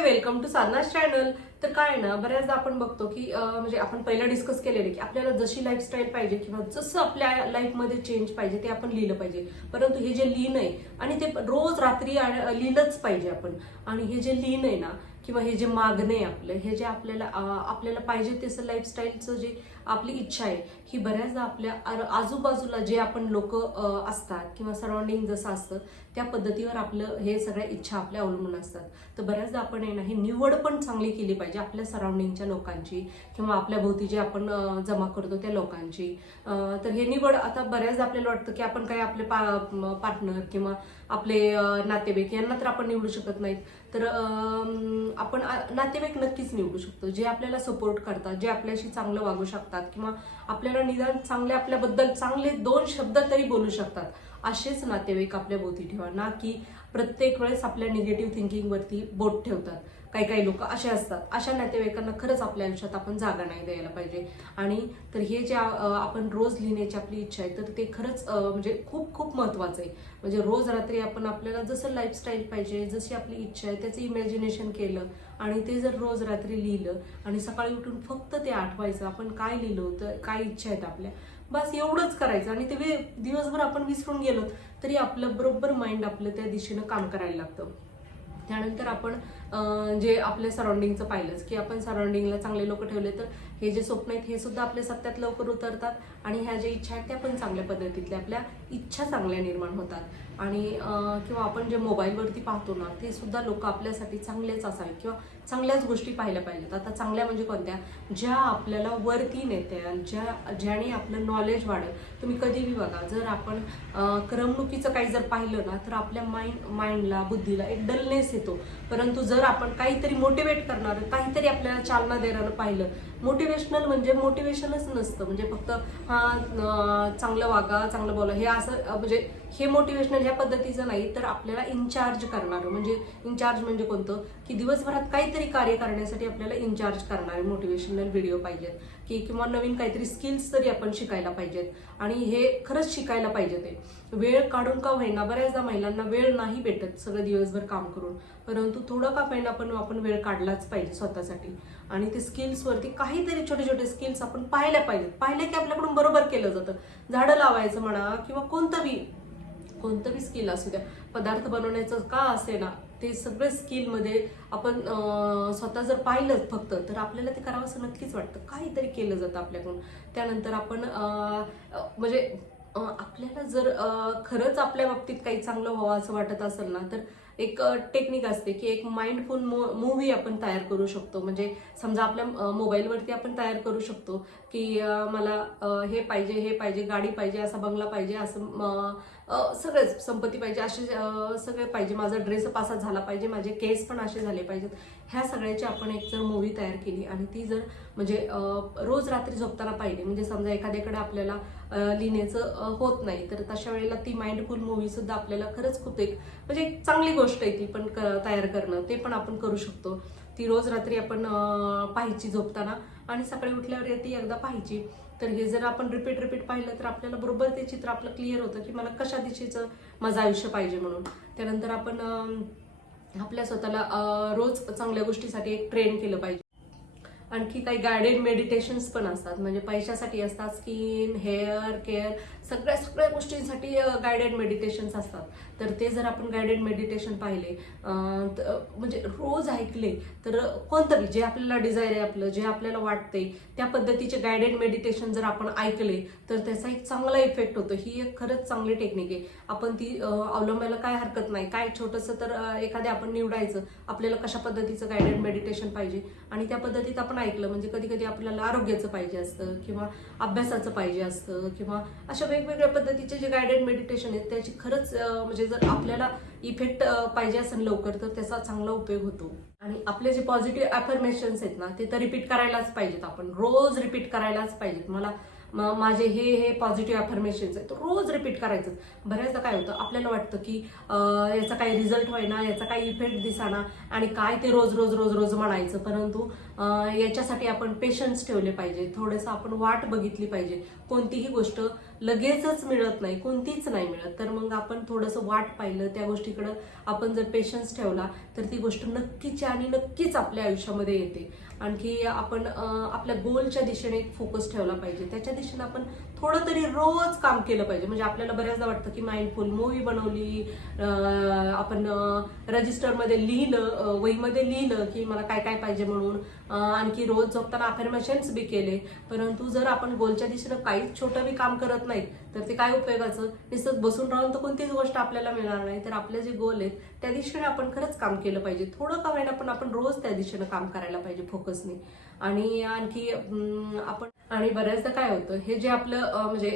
High, welcome to Sadhana's channel. तर काय ना, बऱ्याचदा आपण बघतो की म्हणजे आपण पहिला डिस्कस केलेले की आपल्याला जशी लाईफस्टाईल पाहिजे किंवा जसं आपल्या लाईफमध्ये चेंज पाहिजे ते आपण लिहिलं पाहिजे. परंतु हे जे लिहिणं आहे आणि ते रोज रात्री लिहिलंच पाहिजे आपण. आणि हे जे लिहिणं आहे ना किंवा हे जे मागणं आहे आपलं, हे जे आपल्याला पाहिजे तसं लाईफस्टाईलचं जे आपली इच्छा आहे, ही बऱ्याचदा आपल्या आजूबाजूला जे आपण लोक असतात किंवा सराउंडिंग जसं असतं त्या पद्धतीवर आपलं हे सगळ्या इच्छा आपल्या अवलंबून असतात. तर बऱ्याचदा आपण आहे ना, ही निवड पण चांगली केली पाहिजे आपल्या सराउंडिंगच्या लोकांची किंवा आपल्या भोवती जे आपण जमा करतो त्या लोकांची. तर हे निवड आता बऱ्याचदा आपल्याला वाटतं की आपण काय आपले पार्टनर किंवा आपले नातेवाईक यांना तर आपण निवडू शकत नाहीत. तर आपण नातेवाईक नक्कीच निवडू शकतो, जे आपल्याला सपोर्ट करतात, जे आपल्याशी चांगलं वागू शकतात किंवा आपल्याला निदान चांगले आपल्याबद्दल चांगले 2 शब्द तरी बोलू शकतात. असेच नातेवाईक आपल्या भोवती ठेवा, ना की प्रत्येक वेळेस आपल्या निगेटिव्ह थिंकिंगवरती बोट ठेवतात. काही काही लोक असे असतात. अशा नातेवाईकांना खरंच आपल्या आयुष्यात आपण जागा नाही द्यायला पाहिजे. आणि तर हे जे आपण रोज लिहिण्याची आपली इच्छा आहे, तर ते खरंच म्हणजे खूप खूप महत्त्वाचं आहे. म्हणजे रोज रात्री आपण आपल्याला जसं लाईफस्टाईल पाहिजे, जशी आपली इच्छा आहे त्याचं इमॅजिनेशन केलं आणि ते जर रोज रात्री लिहिलं आणि सकाळी उठून फक्त ते आठवायचं, आपण काय लिहिलं होतं, काय इच्छा आहेत आपल्या, बस एवढंच करायचं. आणि ते दिवसभर आपण विसरून गेलो तरी आपलं बरोबर माइंड आपलं त्या दिशेनं काम करायला लागतं. त्यानंतर आपण जे आपल्या सराउंडिंगचं पाहिलंच की आपण सराउंडिंगला चांगले लोक ठेवले तर हे जे स्वप्न आहेत हे सुद्धा आपल्या सत्यात लवकर उतरतात आणि ह्या ज्या इच्छा आहेत त्या पण चांगल्या पद्धतीतल्या आपल्या इच्छा चांगल्या निर्माण होतात. आणि किंवा आपण जे मोबाईलवरती पाहतो ना, ते सुद्धा लोक आपल्यासाठी चांगलेच असावे किंवा चांगल्याच गोष्टी पाहिल्या पाहिजेत. आता चांगल्या म्हणजे कोणत्या, ज्या आपल्याला वरती नेत्या, ज्याने आपलं नॉलेज वाढेल. तुम्ही कधीही बघा, जर आपण करमणुकीचं काही जर पाहिलं ना तर आपल्या माइंडला बुद्धीला एक डलनेस येतो. परंतु जर आपण काहीतरी मोटिवेट करणारं, काहीतरी आपल्याला चालना देणारं पाहिलं, मोटिवेशनल म्हणजे मोटिवेशनच नसतं म्हणजे फक्त चांगलं वागा, चांगलं बोला, हे असं म्हणजे हे मोटिवेशनल ह्या पद्धतीचं नाही. तर आपल्याला इन्चार्ज करणारं, म्हणजे इन्चार्ज म्हणजे कोणतं की दिवसभरात काहीतरी कार्य करण्यासाठी आपल्याला इन्चार्ज करणारे मोटिवेशनल व्हिडिओ पाहिजेत की किंवा नवीन काहीतरी स्किल्स तरी आपण शिकायला पाहिजेत. आणि हे खरंच शिकायला पाहिजे. ते वेळ काढून का होईना, बऱ्याचदा महिलांना वेळ नाही भेटत सगळं दिवसभर काम करून, परंतु थोडं का होईना पण आपण वेळ काढलाच पाहिजे स्वतःसाठी. आणि ते स्किल्सवरती काहीतरी छोटे छोटे स्किल्स आपण पाहिल्या पाहिजेत. पाहिले की आपल्याकडून बरोबर केलं जातं. झाडं लावायचं म्हणा किंवा कोणतं बी स्किल असू द्या, पदार्थ बनवण्याचं का असे ना, ते सगळे स्किलमध्ये आपण स्वतः जर पाहिलं फक्त तर आपल्याला ते करावं असं नक्कीच वाटतं. काहीतरी केलं जातं आपल्याकडून. त्यानंतर आपण म्हणजे आपल्याला जर खरंच आपल्या बाबतीत काही चांगलं व्हावं असं वाटत असेल ना, तर एक टेक्निक असते की एक माइंडफुल मूव्ही आपण तयार करू शकतो. म्हणजे समजा आपल्या मोबाईलवरती आपण तयार करू शकतो की मला हे पाहिजे, गाडी पाहिजे, असा बंगला पाहिजे, असं सगळेच संपत्ती पाहिजे, असे सगळे पाहिजे, माझा ड्रेसअप असा झाला पाहिजे, माझे केस पण असे झाले पाहिजेत. ह्या सगळ्याची आपण एक जर मूव्ही तयार केली आणि ती जर म्हणजे रोज रात्री झोपताना पाहिली, म्हणजे समजा एखाद्याकडे आपल्याला लिहिण्याचं होत नाही, तर तशा वेळेला ती माइंडफुल मूव्ही सुद्धा आपल्याला खरंच खूप एक म्हणजे एक चांगली गोष्ट आहे ती पण तयार करणं. ते पण आपण करू शकतो. ती रोज रात्री आपण पाहायची झोपताना आणि सकाळी उठल्यावर ती एकदा पाहायची. तर हे जर आपण रिपीट पाहिलं तर आपल्याला बरोबर ते चित्र आपलं क्लिअर होतं की मला कशा दिशेचं माझं आयुष्य पाहिजे म्हणून. त्यानंतर आपण आपल्या स्वतःला रोज चांगल्या गोष्टीसाठी एक ट्रेन केलं पाहिजे. आणखी काही गायडेड मेडिटेशन्स पण असतात, म्हणजे पैशासाठी असतात, स्किन, हेअर केअर, सगळ्या गोष्टींसाठी गायडेड मेडिटेशन्स असतात. तर ते जर आपण गायडेड मेडिटेशन पाहिले म्हणजे रोज ऐकले तर कोणतरी जे आपल्याला डिझायर आहे, आपलं जे आपल्याला वाटतंय त्या पद्धतीचे गायडेड मेडिटेशन जर आपण ऐकले तर त्याचा एक चांगला इफेक्ट होतो. ही एक खरंच चांगली टेक्निक आहे. आपण ती अवलंबायला काय हरकत नाही. काय छोटंसं तर एखाद्या आपण निवडायचं आपल्याला कशा पद्धतीचं गायडेड मेडिटेशन पाहिजे आणि त्या पद्धतीत आपण ऐकलं. म्हणजे कधी कधी आपल्याला आरोग्याचं पाहिजे असतं किंवा अभ्यासाचं पाहिजे असतं किंवा अशा वेगवेगळ्या पद्धतीचे जे गायडेड मेडिटेशन आहेत त्याची खरंच म्हणजे जर आपल्याला इफेक्ट पाहिजे असेल लवकर तर त्याचा चांगला उपयोग होतो. आणि आपले जे पॉझिटिव्ह अफर्मेशन्स आहेत ना ते तर रिपीट करायलाच पाहिजेत. आपण रोज रिपीट करायलाच पाहिजेत. माझे हे पॉझिटिव्ह अफर्मेशन्स आहेत, रोज रिपीट करायचं. बऱ्याचदा काय होतं, आपल्याला वाटतं की याचा काही रिझल्ट होईना, याचा काही इफेक्ट दिसाना आणि काय ते रोज रोज रोज रोज म्हणायचं. परंतु याच्यासाठी आपण पेशन्स ठेवले पाहिजे, थोडंसं आपण वाट बघितली पाहिजे. कोणतीही गोष्ट लगेचच मिळत नाही, कोणतीच नाही मिळत. तर मग आपण थोडंसं वाट पाहिलं, त्या गोष्टीकडं आपण जर पेशन्स ठेवला तर ती गोष्ट नक्कीच आणि नक्कीच आपल्या आयुष्यामध्ये येते. आणखी आपण आपल्या गोलच्या दिशेने फोकस ठेवला पाहिजे, त्याच्या दिशेने आपण थोडं तरी रोज काम केलं पाहिजे. म्हणजे आपल्याला बऱ्याचदा वाटतं की माइंडफुल मूवी बनवली, आपण रजिस्टरमध्ये लिहिलं, वहीमध्ये लिहिलं की मला काय काय पाहिजे म्हणून, आणखी रोज झोपताना अफर्मेशन्स बी केले, परंतु जर आपण गोलच्या दिशेनं काहीच छोटं बी काम करत नाहीत तर ते काय उपयोगाचं. नुसतं बसून राहून तर कोणतीच गोष्ट आपल्याला मिळणार नाही. तर आपले जे गोल आहेत त्या दिशेने आपण खरंच काम केलं पाहिजे. थोडं का होईना पण आपण रोज त्या दिशेनं काम करायला पाहिजे फोकसने. आणि आणखी आपण आणि बऱ्याचदा काय होतं, हे जे आपलं म्हणजे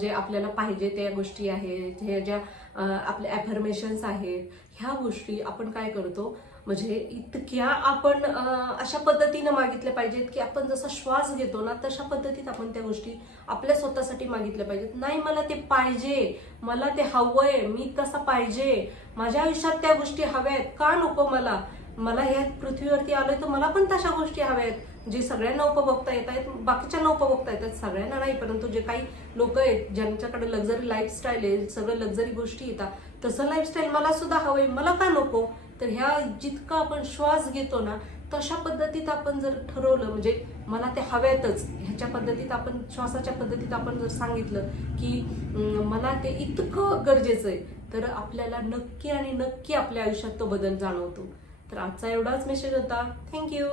जे आपल्याला पाहिजे त्या गोष्टी आहेत, हे ज्या आपले अफर्मेशन्स आहेत, ह्या गोष्टी आपण काय करतो म्हणजे इतक्या आपण अशा पद्धतीनं मागितल्या पाहिजेत की आपण जसा श्वास घेतो ना तशा पद्धतीत आपण त्या गोष्टी आपल्या स्वतःसाठी मागितल्या पाहिजेत. नाही मला ते पाहिजे, मला ते हवंय, मी तसं पाहिजे, माझ्या आयुष्यात त्या गोष्टी हव्यात, का नको मला ह्या पृथ्वीवरती आलोय तर मला पण तशा गोष्टी हव्यात जे सगळ्यांना उपभोगता येत आहेत, बाकीच्यांना उपभोगता येतात, सगळ्यांना नाही. परंतु जे काही लोक आहेत ज्यांच्याकडे लक्झरी लाईफस्टाईल आहे, सगळं लक्झरी गोष्टी येतात, तसं लाईफस्टाईल मला सुद्धा हवंय, मला का नको. तर ह्या जितका आपण श्वास घेतो ना तशा पद्धतीत आपण जर ठरवलं, म्हणजे मला ते हव्यातच, ह्याच्या पद्धतीत आपण श्वासाच्या पद्धतीत आपण जर सांगितलं की मला ते इतकं गरजेचं आहे, तर आपल्याला नक्की आणि नक्की आपल्या आयुष्यात तो बदल जाणवतो. तर आजचा एवढाच मेसेज होता. थँक्यू.